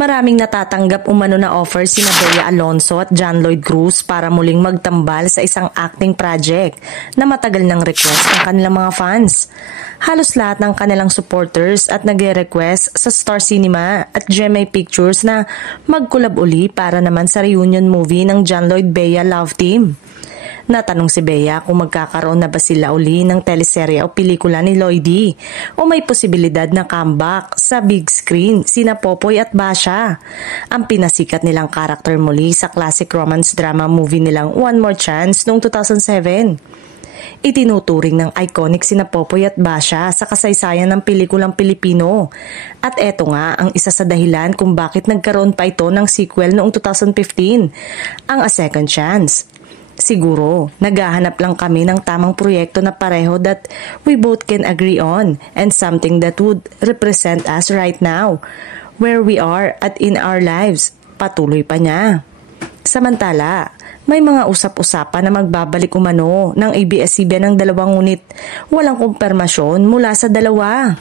Maraming natatanggap umano na offer sina Bea Alonzo at John Lloyd Cruz para muling magtambal sa isang acting project na matagal ng request ng kanilang mga fans. Halos lahat ng kanilang supporters at nagre-request sa Star Cinema at GMA Pictures na magkulab uli para naman sa reunion movie ng John Lloyd Bea Love Team. Natanong si Bea kung magkakaroon na ba sila uli ng teleserye o pelikula ni Lloydie o may posibilidad na comeback sa big screen sina Popoy at Basha, ang pinasikat nilang karakter muli sa classic romance drama movie nilang One More Chance noong 2007. Itinuturing ng iconic sina Popoy at Basha sa kasaysayan ng pelikulang Pilipino. At eto nga ang isa sa dahilan kung bakit nagkaroon pa ito ng sequel noong 2015, ang A Second Chance. Siguro, naghahanap lang kami ng tamang proyekto na pareho that we both can agree on and something that would represent us right now, where we are at in our lives, patuloy pa niya. Samantala, may mga usap-usapan na magbabalik umano ng ABS-CBN ng dalawa ngunit walang kumpirmasyon mula sa dalawa.